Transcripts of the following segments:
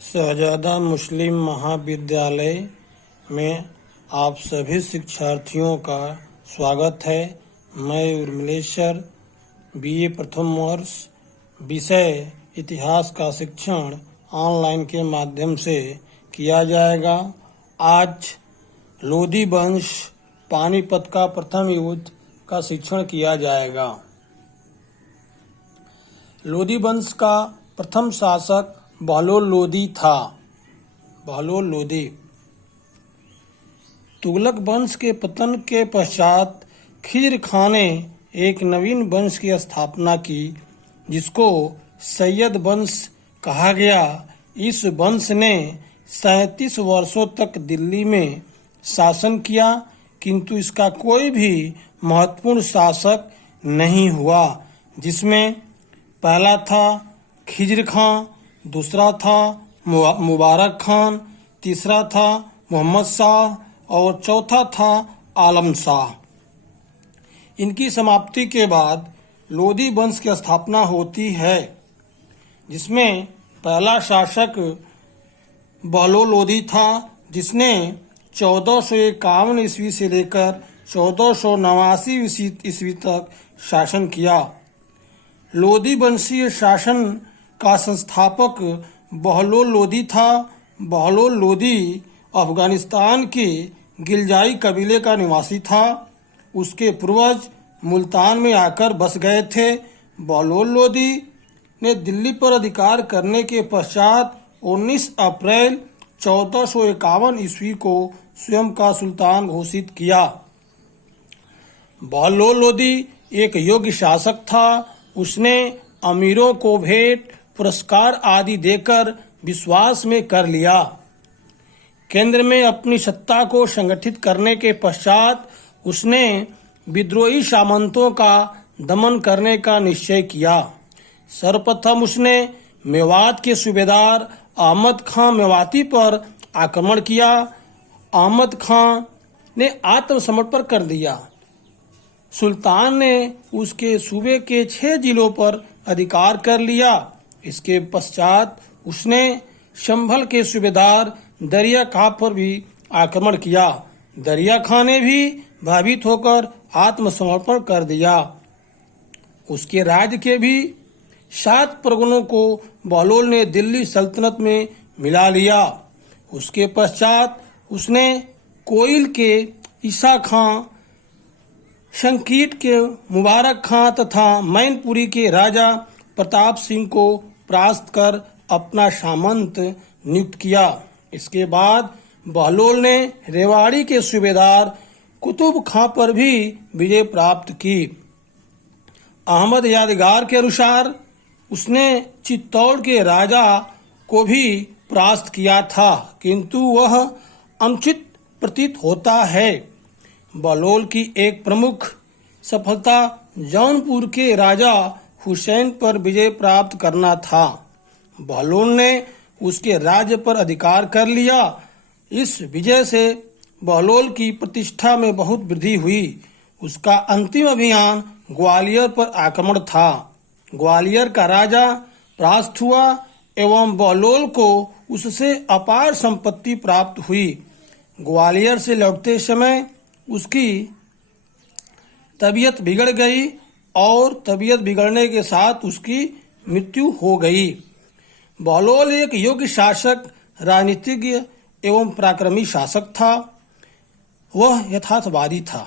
शहजादा मुस्लिम महाविद्यालय में आप सभी शिक्षार्थियों का स्वागत है। मैं उर्मिलेश्वर बीए प्रथम वर्ष, विषय इतिहास का शिक्षण ऑनलाइन के माध्यम से किया जाएगा। आज लोधी वंश पानीपत का प्रथम युद्ध का शिक्षण किया जाएगा। लोधी वंश का प्रथम शासक बहलोल लोधी था। बहलोल लोधी। तुगलक वंश के पतन के पश्चात खिज्र खां ने एक नवीन वंश की स्थापना की, जिसको सैयद वंश कहा गया। इस वंश ने 37 वर्षों तक दिल्ली में शासन किया, किंतु इसका कोई भी महत्वपूर्ण शासक नहीं हुआ, जिसमें पहला था खिज्र खां, दूसरा था मुबारक खान, तीसरा था मोहम्मद शाह और चौथा था आलम शाह। इनकी समाप्ति के बाद लोधी वंश की स्थापना होती है, जिसमें पहला शासक बहलोल लोधी था, जिसने 1451 ईस्वी से लेकर 1489 ईस्वी तक शासन किया। लोधी वंशीय शासन का संस्थापक बहलोल लोधी था। बहलोल लोधी अफगानिस्तान के गिलजाई कबीले का निवासी था। उसके पूर्वज मुल्तान में आकर बस गए थे। बहलोल लोधी ने दिल्ली पर अधिकार करने के पश्चात 19 अप्रैल 1451 ईस्वी को स्वयं का सुल्तान घोषित किया। बहलोल लोधी एक योग्य शासक था। उसने अमीरों को भेंट, पुरस्कार आदि देकर विश्वास में कर लिया। केंद्र में अपनी सत्ता को संगठित करने के पश्चात उसने विद्रोही सामंतों का दमन करने का निश्चय किया। सर्वप्रथम उसने मेवात के सूबेदार अहमद खां मेवाती पर आक्रमण किया। अहमद खां ने आत्मसमर्पण कर दिया। सुल्तान ने उसके सूबे के 6 जिलों पर अधिकार कर लिया। इसके पश्चात उसने संभल के सूबेदार दरिया खां पर भी आक्रमण किया। दरिया खां ने भी भयभीत होकर आत्मसमर्पण कर दिया। उसके राज्य के भी 7 परगनों को बहलोल ने दिल्ली सल्तनत में मिला लिया। उसके पश्चात उसने कोइल के ईसा खां, संकीट के मुबारक खां तथा मैनपुरी के राजा प्रताप सिंह को परास्त कर अपना सामंत नियुक्त किया। इसके बाद बहलोल ने रेवाड़ी के सूबेदार कुतुब खां पर भी विजय प्राप्त की। अहमद यादगार के अनुसार उसने चित्तौड़ के राजा को भी परास्त किया था, किंतु वह अनुचित प्रतीत होता है। बहलोल की एक प्रमुख सफलता जौनपुर के राजा हुसैन पर विजय प्राप्त करना था। बहलोल ने उसके राज्य पर अधिकार कर लिया। इस विजय से बहलोल की प्रतिष्ठा में बहुत वृद्धि हुई। उसका अंतिम अभियान ग्वालियर पर आक्रमण था। ग्वालियर का राजा परास्त हुआ एवं बहलोल को उससे अपार संपत्ति प्राप्त हुई। ग्वालियर से लौटते समय उसकी तबीयत बिगड़ गई और तबीयत बिगड़ने के साथ उसकी मृत्यु हो गई। बहलोल एक योग्य शासक, राजनीतिज्ञ एवं पराक्रमी शासक था। वह यथार्थवादी था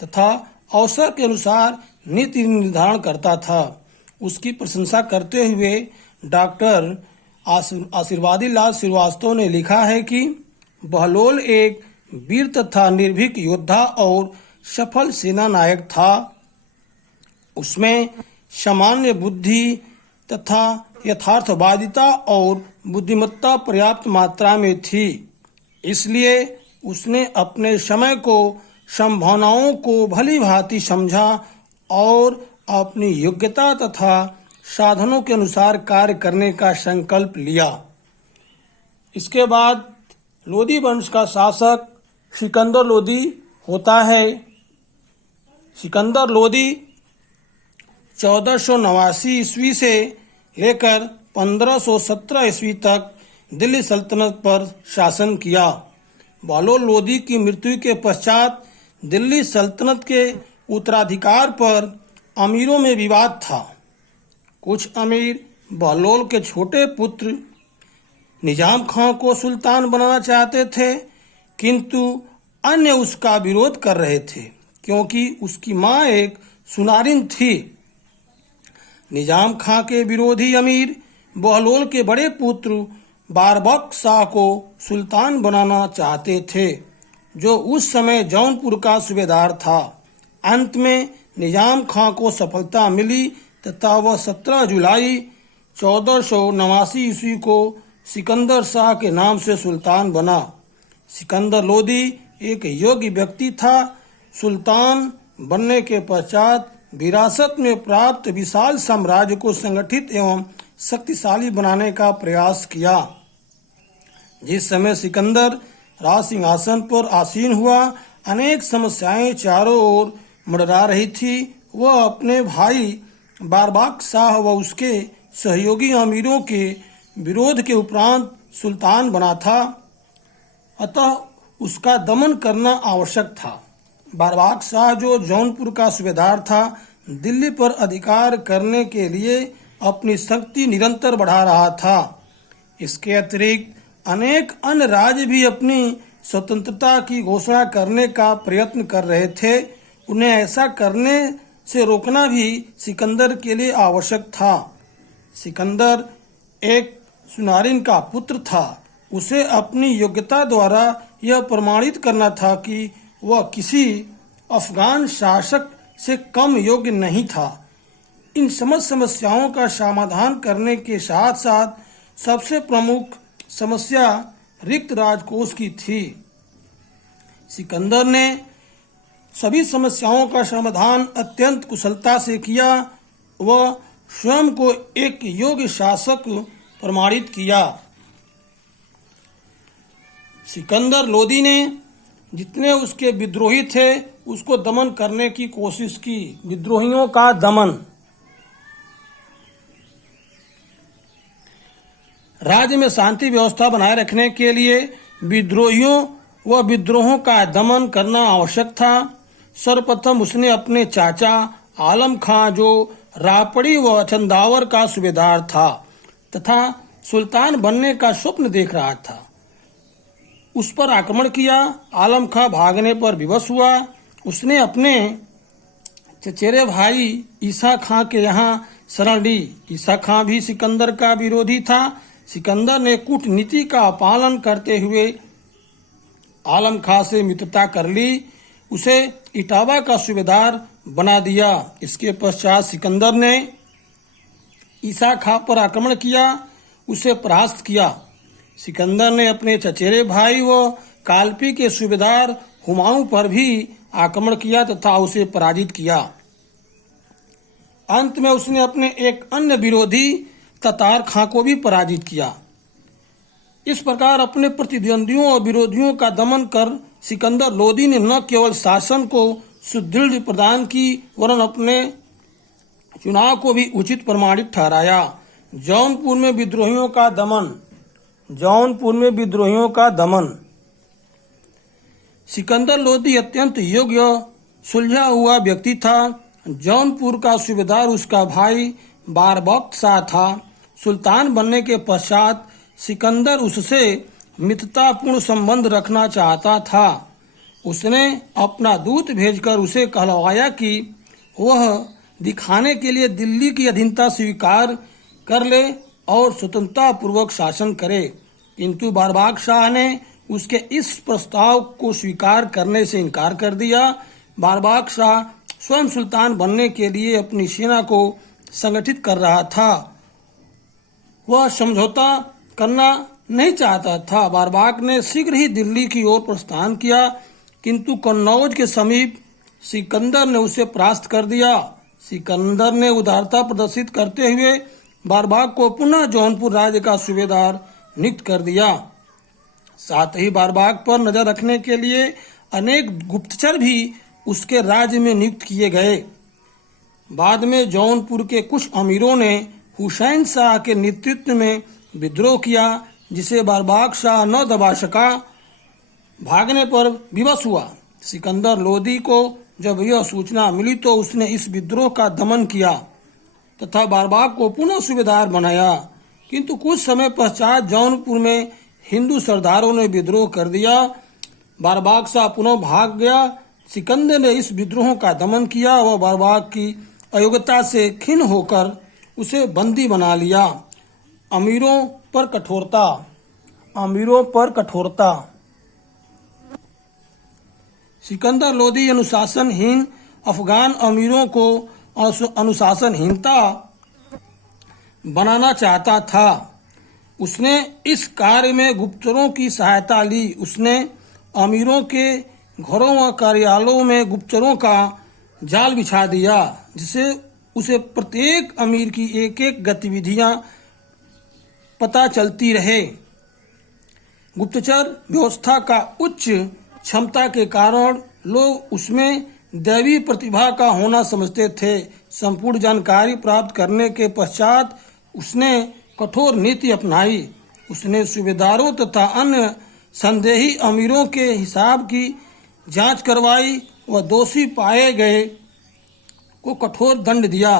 तथा अवसर के अनुसार नीति निर्धारण करता था। उसकी प्रशंसा करते हुए डॉक्टर आशीर्वादी लाल श्रीवास्तव ने लिखा है कि बहलोल एक वीर तथा निर्भीक योद्धा और सफल सेना नायक था। उसमें सामान्य बुद्धि तथा यथार्थवादिता और बुद्धिमत्ता पर्याप्त मात्रा में थी। इसलिए उसने अपने समय को संभावनाओं को भली भांति समझा और अपनी योग्यता तथा साधनों के अनुसार कार्य करने का संकल्प लिया। इसके बाद लोधी वंश का शासक सिकंदर लोधी होता है। सिकंदर लोधी 1489 ईस्वी से लेकर 1517 ईस्वी तक दिल्ली सल्तनत पर शासन किया। बहलोल लोदी की मृत्यु के पश्चात दिल्ली सल्तनत के उत्तराधिकार पर अमीरों में विवाद था। कुछ अमीर बहलोल के छोटे पुत्र निजाम खां को सुल्तान बनाना चाहते थे, किंतु अन्य उसका विरोध कर रहे थे क्योंकि उसकी मां एक सुनारिन थी। निजाम खां के विरोधी अमीर बहलोल के बड़े पुत्र बारबक शाह को सुल्तान बनाना चाहते थे, जो उस समय जौनपुर का सूबेदार था। अंत में निजाम खां को सफलता मिली तथा वह 17 जुलाई 1489 ईस्वी को सिकंदर शाह के नाम से सुल्तान बना। सिकंदर लोदी एक योग्य व्यक्ति था। सुल्तान बनने के पश्चात विरासत में प्राप्त विशाल साम्राज्य को संगठित एवं शक्तिशाली बनाने का प्रयास किया। जिस समय सिकंदर राज सिंहासन पर आसीन हुआ, अनेक समस्याएं चारों ओर मंडरा रही थी। वह अपने भाई बारबाक शाह व उसके सहयोगी अमीरों के विरोध के उपरांत सुल्तान बना था, अतः उसका दमन करना आवश्यक था। बारबाक शाह, जो जौनपुर का सूबेदार था, दिल्ली पर अधिकार करने के लिए अपनी शक्ति निरंतर बढ़ा रहा था। इसके अतिरिक्त अनेक अन्य राज्य भी अपनी स्वतंत्रता की घोषणा करने का प्रयत्न कर रहे थे। उन्हें ऐसा करने से रोकना भी सिकंदर के लिए आवश्यक था। सिकंदर एक सुनारिन का पुत्र था। उसे अपनी योग्यता द्वारा यह प्रमाणित करना था कि वह किसी अफगान शासक से कम योग्य नहीं था। इन समस्त समस्याओं का समाधान करने के साथ साथ सबसे प्रमुख समस्या रिक्त राजकोष की थी। सिकंदर ने सभी समस्याओं का समाधान अत्यंत कुशलता से किया। वह स्वयं को एक योग्य शासक प्रमाणित किया। सिकंदर लोदी ने जितने उसके विद्रोही थे उसको दमन करने की कोशिश की। विद्रोहियों का दमन। राज्य में शांति व्यवस्था बनाए रखने के लिए विद्रोहियों व विद्रोहों का दमन करना आवश्यक था। सर्वप्रथम उसने अपने चाचा आलम खां, जो रापड़ी व चंदावर का सूबेदार था तथा सुल्तान बनने का स्वप्न देख रहा था, उस पर आक्रमण किया। आलम खां भागने पर विवश हुआ। उसने अपने चचेरे भाई ईसा खां के यहाँ शरण ली। ईसा खां भी सिकंदर का विरोधी था। सिकंदर ने कूटनीति का पालन करते हुए आलम खां से मित्रता कर ली। उसे इटावा का सूबेदार बना दिया। इसके पश्चात सिकंदर ने ईसा खां पर आक्रमण किया, उसे परास्त किया। सिकंदर ने अपने चचेरे भाई व कालपी के सूबेदार हुमायूं पर भी आक्रमण किया तथा उसे पराजित किया। अंत में उसने अपने एक अन्य विरोधी ततार खां को भी पराजित किया। इस प्रकार अपने प्रतिद्वंदियों और विरोधियों का दमन कर सिकंदर लोदी ने न केवल शासन को सुदृढ़ प्रदान की वरन अपने चुनाव को भी उचित प्रमाणित ठहराया। जौनपुर में विद्रोहियों का दमन। जौनपुर में विद्रोहियों का दमन। सिकंदर लोदी अत्यंत योग्य सुलझा हुआ व्यक्ति था। जौनपुर का सूबेदार उसका भाई बारबक शाह था। सुल्तान बनने के पश्चात सिकंदर उससे मित्रतापूर्ण संबंध रखना चाहता था। उसने अपना दूत भेजकर उसे कहलवाया कि वह दिखाने के लिए दिल्ली की अधीनता स्वीकार कर ले और स्वतंत्रता पूर्वक शासन करे, किंतु बारबाक शाह ने उसके इस प्रस्ताव को स्वीकार करने से इनकार कर दिया। बारबाक शाह स्वयं सुल्तान बनने के लिए अपनी सेना को संगठित कर रहा था। वह समझौता करना नहीं चाहता था। बारबाक ने शीघ्र ही दिल्ली की ओर प्रस्थान किया, किंतु कन्नौज के समीप सिकंदर ने उसे परास्त कर दिया। सिकंदर ने उदारता प्रदर्शित करते हुए बारबाक को पुनः जौनपुर राज्य का सूबेदार नियुक्त कर दिया। साथ ही बारबाक पर नजर रखने के लिए अनेक गुप्तचर भी उसके राज्य में नियुक्त किए गए। बाद में जौनपुर के कुछ अमीरों ने हुसैन शाह के नेतृत्व में विद्रोह किया, जिसे बारबाग शाह न दबा सका, भागने पर विवश हुआ। सिकंदर लोदी को जब यह सूचना मिली तो उसने इस विद्रोह का दमन किया तथा बारबाग को पुनः सूबेदार बनाया, किंतु कुछ समय पश्चात जौनपुर में हिंदू सरदारों ने विद्रोह कर दिया। बारबाग शाह पुनः भाग गया। सिकंदर ने इस विद्रोह का दमन किया। वह बारबाग की अयोग्यता से खिन्न होकर उसे बंदी बना लिया। अमीरों पर कठोरता। सिकंदर लोदी अनुशासनहीन अफगान अमीरों को अनुशासनहीनता बनाना चाहता था। उसने इस कार्य में गुप्तचरों की सहायता ली। उसने अमीरों के घरों व कार्यालयों में गुप्तचरों का जाल बिछा दिया, जिससे उसे प्रत्येक अमीर की एक एक गतिविधियां पता चलती रहे। गुप्तचर व्यवस्था का उच्च क्षमता के कारण लोग उसमें दैवी प्रतिभा का होना समझते थे। संपूर्ण जानकारी प्राप्त करने के पश्चात उसने कठोर नीति अपनाई। उसने सूबेदारों तथा अन्य संदेही अमीरों के हिसाब की जांच करवाई व दोषी पाए गए को कठोर दंड दिया।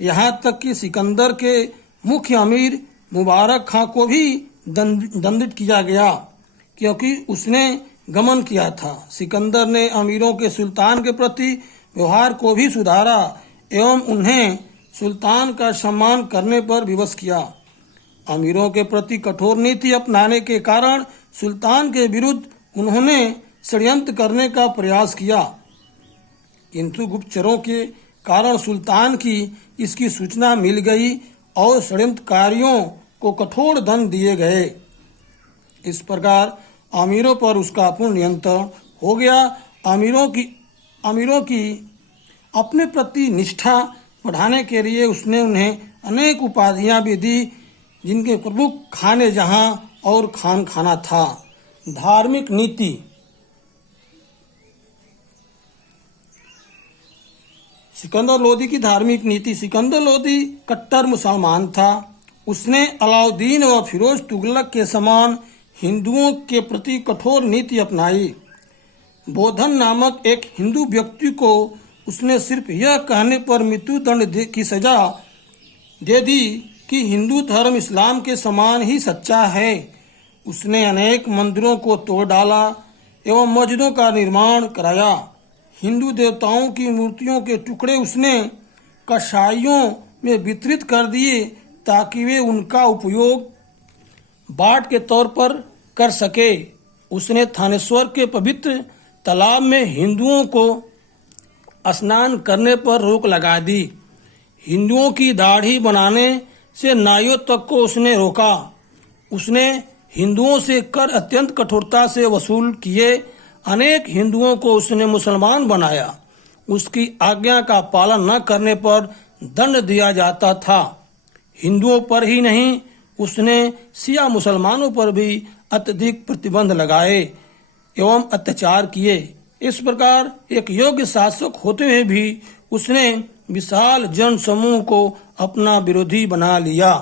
यहाँ तक कि सिकंदर के मुख्य अमीर मुबारक खां को भी दंडित किया गया, क्योंकि उसने गमन किया था। सिकंदर ने अमीरों के सुल्तान के प्रति व्यवहार को भी सुधारा एवं उन्हें सुल्तान का सम्मान करने पर विवश किया। अमीरों के प्रति कठोर नीति अपनाने के कारण सुल्तान के विरुद्ध उन्होंने षड्यंत्र करने का प्रयास किया, किंतु गुप्तचरों के कारण सुल्तान की इसकी सूचना मिल गई और षड्यंत्रकारियों को कठोर दंड दिए गए। इस प्रकार अमीरों पर उसका पूर्ण नियंत्रण हो गया। अमीरों की अपने प्रति निष्ठा बढ़ाने के लिए उसने उन्हें अनेक उपाधियां भी दी, जिनके प्रमुख खाने जहां और खान खाना था। धार्मिक नीति। सिकंदर लोदी की धार्मिक नीति। सिकंदर लोदी कट्टर मुसलमान था। उसने अलाउद्दीन व फिरोज तुगलक के समान हिंदुओं के प्रति कठोर नीति अपनाई। बोधन नामक एक हिंदू व्यक्ति को उसने सिर्फ यह कहने पर मृत्युदंड की सजा दे दी कि हिंदू धर्म इस्लाम के समान ही सच्चा है। उसने अनेक मंदिरों को तोड़ डाला एवं मस्जिदों का निर्माण कराया। हिंदू देवताओं की मूर्तियों के टुकड़े उसने कसाईयों में वितरित कर दिए ताकि वे उनका उपयोग बाट के तौर पर कर सके। उसने थानेश्वर के पवित्र तालाब में हिंदुओं को स्नान करने पर रोक लगा दी। हिंदुओं की दाढ़ी बनाने से नाइयों तक को उसने रोका। उसने हिंदुओं से कर अत्यंत कठोरता से वसूल किए। अनेक हिंदुओं को उसने मुसलमान बनाया। उसकी आज्ञा का पालन न करने पर दंड दिया जाता था। हिंदुओं पर ही नहीं, उसने शिया मुसलमानों पर भी अत्यधिक प्रतिबंध लगाए एवं अत्याचार किए। इस प्रकार एक योग्य शासक होते हुए भी उसने विशाल जन समूह को अपना विरोधी बना लिया।